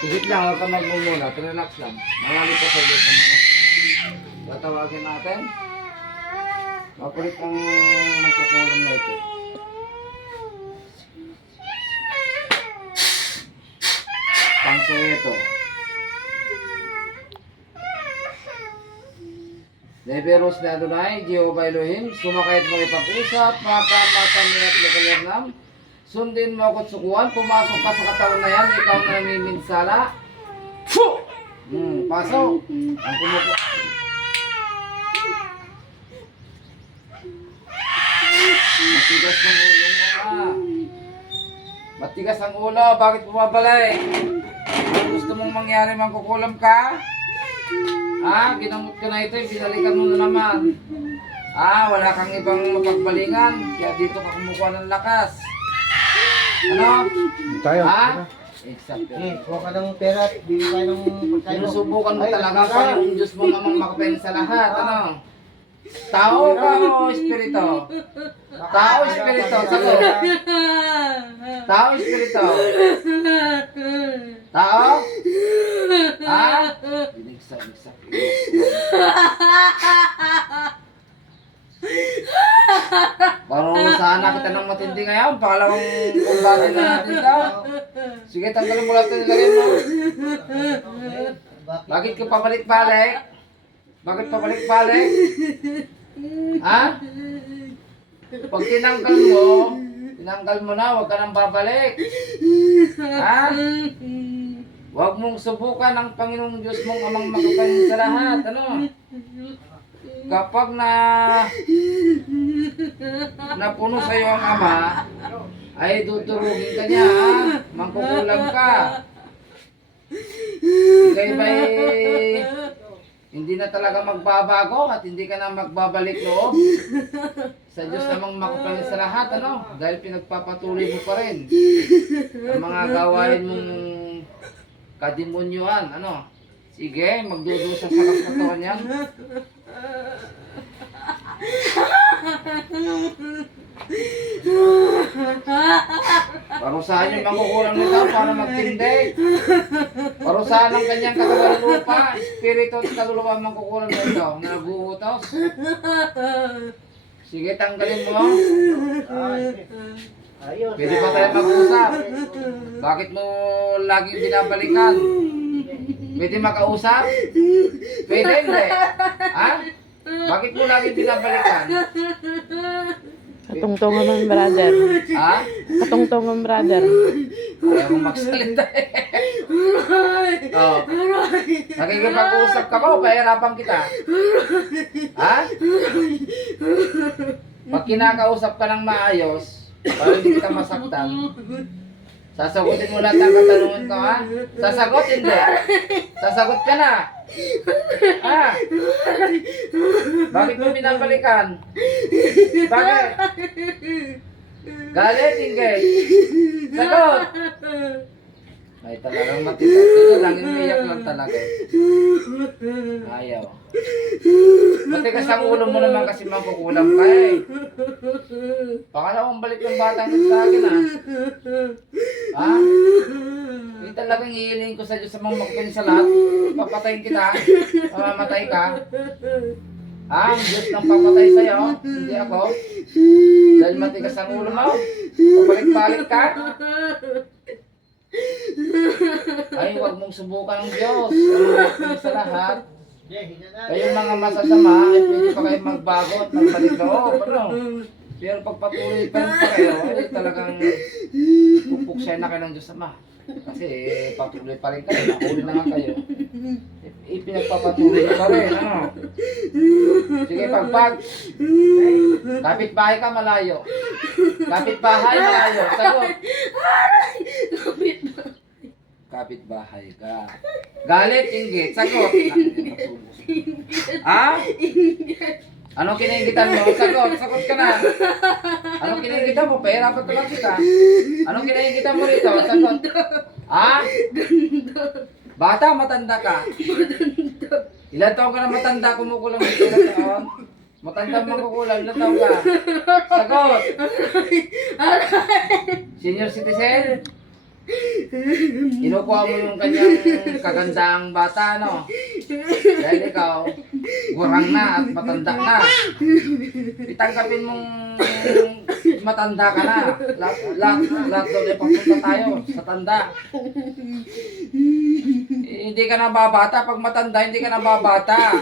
Higit lang, huwag ka magmumulat. Relax lang. Marami pa sa Diyos naman. Tatawagin natin. Makulit ang magkukulang na ito. Pangso ito. Neberos na Adonai, Jehovah Elohim, sumakayat mo ipag-usap, makamatan niya at lukalyarnam. Sundin mo ako't sukuan, pumasok ka sa katawan na yan, ikaw na namiminsala. Fu! Pasok. Ang kumupo. Matigas ang ulo mo Matigas ang ulo, bakit bumabalik? Kung gusto mong mangyari, mangkukulam ka? Ginamot ka na ito, binalikan mo na naman. Wala kang ibang mapagbalingan, kaya dito ka kumukuha ng lakas. Ano? Tayo. Exactly. Kuha ka ng pera at bigyan tayo ng pagkain. Sinusubukan mo talaga pa yung Diyos mo namang makapain sa lahat. Ano? Tao ka o espiritu? Tao, espiritu. Sagot. Tao, espiritu. Tao? Binigsak. Parang sana kita ng matindi ngayon. Pangalawang kumbate na natin ka. Sige, tanggalin mo lahat na nilagay mo. Bakit ka pabalik-balik? Bakit pabalik-balik? Pag tinanggal mo na, huwag ka nang babalik. Huwag mong subukan ang Panginoong Diyos mong amang makapanin sa lahat. Ano? Kapag napuno sa iyo ang ama, ay dudurugin ka niya, mangkukulam ka. Ika'y ba'y hindi na talaga magbabago at hindi ka na magbabalik loob sa Diyos namang makapalit sa lahat, ano? Dahil pinagpapatuloy mo pa rin ang mga gawain mong kadimonyoan, ano? Sige, magdudusa sa katawan yan. Parusahan yung mangkukulam nito para magtindig. Parusahan ang kanyang katawan lupa, espiritu at kaluluwa ang mangkukulam nito na naguutos. Sige, tanggalin mo. Pwede pa tayo mag-usap. Bakit mo laging binabalikan? Pwede makausap? Pwede hindi. Bakit mo laging binabalikan? Katungtungan mo, brother. Katungtungan, brother. Ayaw mong magsalita Nakikipag-usap ka ba o pahirapan kita? Pag kinakausap ka ng maayos, para hindi kita masaktan, sasagutin mo lahat ng katanungan ko, Sasagot, hindi. Sasagot ka na. Bakit mo binabalikan? Bakit? Galit, hindi. Sagot. Ay, talagang matigas. Ito lang, umiiyak lang talaga. Ayaw. Matigas ang ulo mo naman kasi makukulam ka Pangalawang balik ng bata nito sa akin, Hindi talagang iilingin ko sa Diyos sa mga makapanin sa lahat. Papatayin kita. Mamamatay ka. Ang Diyos nang papatay sa'yo. Hindi ako. Dahil matigas ang ulo mo. Pabalik-balik ka. Ay, huwag mong subukan ng Diyos. Ang sa lahat. Kayong mga masasama, ay pwede pa kayo magbago at magbalik loob. Ano? Pero pagpatuloy pa rin pa kayo, ay talagang pupuksay na kayo ng Diyos Ama. Kasi patuloy pa rin kayo, nakuli na nga kayo. Ipinagpapatuloy pa rin, ano? Sige, pagpag. Kapit-bahay ka, malayo. Kapit-bahay, malayo. Sagot. Kapit-bahay ka. Galit, inggit. Sagot. Anong kinaingitan mo? Sagot. Sagot ka na. Anong kinaingitan mo? Pahirapan ko lang kita. Anong kinaingitan mo rito? Sagot. Bata, matanda ka? Matanda. Ilan taon ka na matanda? Kumukulang mo. Ilan taon? Matanda mangkukulang. Ilan taon ka? Sagot. Senior citizen? Kinukuha mo yung kanyang kagandang bata, no? Dahil ikaw, gurang na at matanda na. Itangkapin mong matanda ka na. Lahat doon ay papunta tayo sa tanda. Hindi ka na babata. Pag matanda, hindi ka na babata.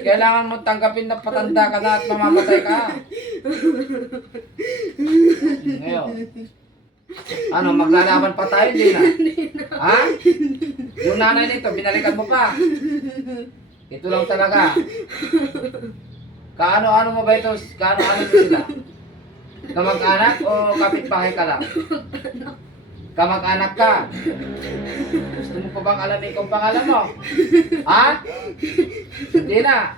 Kailangan mo tanggapin na patanda ka na at mamamatay ka. Ngayon, ano, maglalaban pa tayo, hindi na? Ha? Yung nanay nito, binalikan mo pa. Ito lang talaga. Kaano-ano mo ba ito? Kaano-ano mo sila? Kamag-anak o kapitbahay ka lang? Kamag-anak ka. Gusto mo pa bang alamin kung pangalan mo? Ha? Hindi na.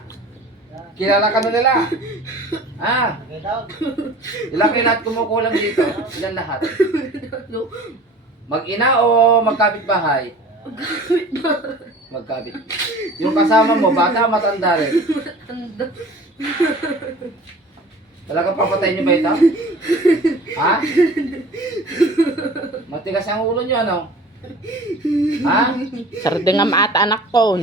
Kilala ka na nila. Ha? Ilang lahat kumukulang dito? Ilan lahat? Mag-ina o magkapit-bahay? Magkapit. Yung kasama mo, bata o matanda rin? Talagang papatayin niyo ba ito? Ha? Matigas ang ulo niyo, ano? Ha? Sarding ang ata anak ko.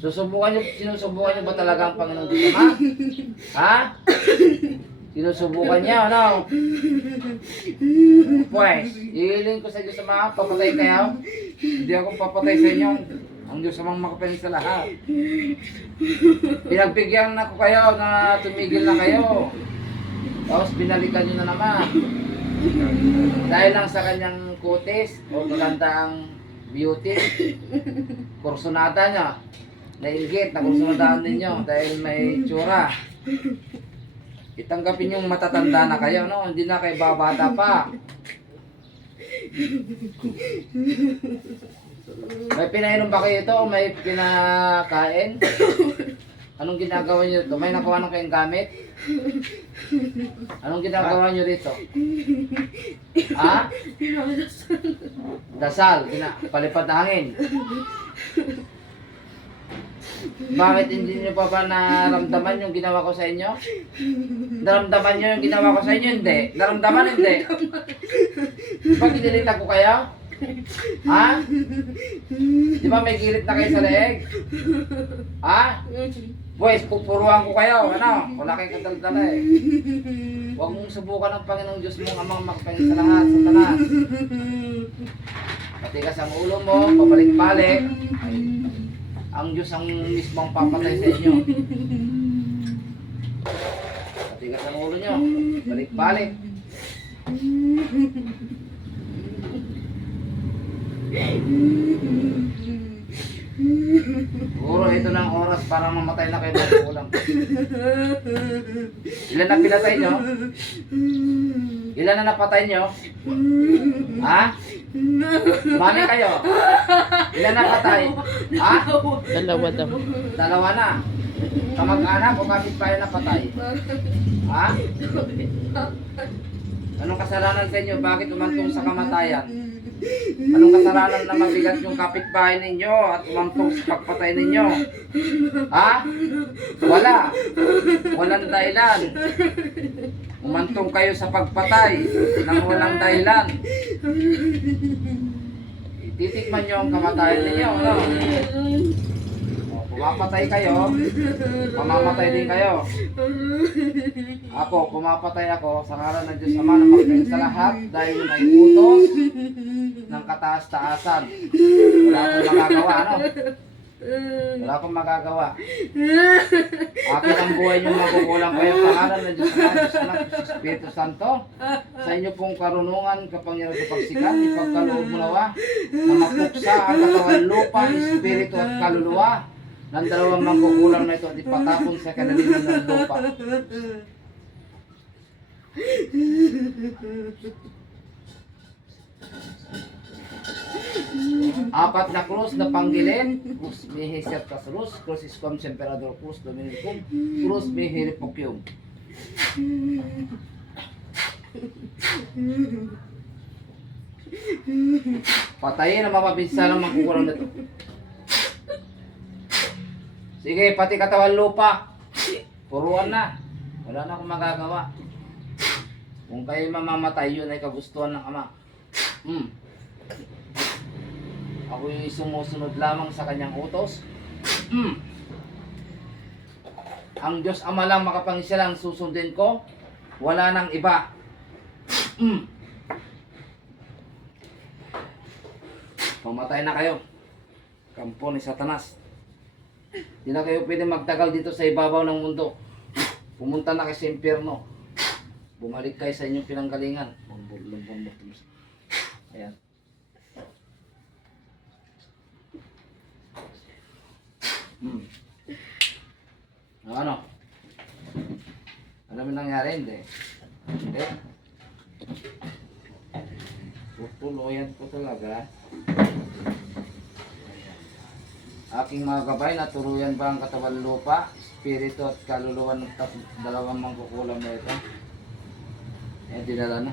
Sinusubukan niyo ba talaga ang Panginoon dito, ha? Ha? Sinusubukan niya, ano? Pues, ihiling ko sa Diyos sa mga papatay kayo. Hindi ako papatay sa inyo. Ang Diyos sa mga makapalit sa lahat. Pinagbigyan na ko kayo na tumigil na kayo. Tapos binalikan niyo na naman. Dahil lang sa kanyang kutis o magandang beauty, kursunada niya. Nainggit na kursunadaan ninyo dahil may tsura. Itanggapin yung matatanda na kayo, no? Hindi na kayo babata pa. May pinainom ba kayo ito o may pinakain? Anong ginagawa niyo dito? May nakuha na kayong gamit? Anong ginagawa niyo dito? Ha? Dasal. Palipad na hangin. Bakit hindi niyo pa ba naramdaman yung ginawa ko sa inyo? Naramdaman niyo yung ginawa ko sa inyo? Hindi. Naramdaman hindi. Pag inilita ko kayo? Ha? Di ba may gilit na kayo sa leeg? Ha? Boys, pupuruan ko kayo. Ano? Wala kayong kadaldala eh. Huwag mong subukan ng Panginoong Diyos mong amang makapalit sa lahat, sa tanas. Matigas ang ulo mo, pabalik-balik. Ay, ang Diyos ang mismong papatay sa inyo. Matigas ang ulo nyo, balik-balik. Siguro ito na ang oras para mamatay na kayo ng ulam. Ilan na pinatay nyo? Ilan na napatay nyo? Ha? Mami kayo? Ilan na patay? Ha? Dalawa daw. Dalawa na. Kamag-anak o kapitbahay na patay? Ha? Anong kasalanan sa inyo? Bakit umantong sa kamatayan? Anong kasalanan na mabigat yung kapitbahay ninyo at umantong sa pagpatay ninyo? Ha? Wala. Walang dahilan. Umantong kayo sa pagpatay nang walang dahilan. Titikman nyo ang kamatayan ninyo, ano? O, pumapatay kayo, mamamatay din kayo. Ako, pumapatay ako sa ngalan ng Diyos Ama na magkain sa lahat dahil yun ay utos ng kataas-taasan. Wala akong magagawa, ano? Wala akong magagawa. Akin ang buhay nyo magugulang kayo sa ngalan ng Diyos Ama, Diyos Anak, Diyos Espiritu Santo. Sa inyo pong karunungan, kapangyarihan sa pagsikat, ipagkaloob mo nawa na mapuksa ang katawan lupa, espiritu at kaluluwa ng dalawang manggugulang na ito at ipatapon sa kanaliman ng lupa. Apat na krus na panggilin, krus mihi sertas rus, krus isquam semperador, krus dominicum, krus mihi repucium. Patayin ang mapabinsa ng mangkukulang nito. Sige, pati katawan lupa. Puruan na. Wala na akong magagawa. Kung kayo mamamatay, yun ay kagustuhan ng Ama. Ako'y sumusunod lamang sa kanyang utos. Ang Diyos Ama lang makapangyarihan ang susundin ko. Wala nang iba. Pamatay na kayo. Kampo ni Satanas. Hindi na kayo pwede magtagal dito sa ibabaw ng mundo. Pumunta na kayo sa impyerno. Bumalik kayo sa inyong pinanggalingan. Ayan. Ano? Ano mo nangyari? Hindi. Hindi. Tutuloyan ko talaga. Aking mga gabay, natuluyan ba ang katawan lupa, espiritu at kaluluwa ng dalawang mangkukulam na ito? Eh, dinala na.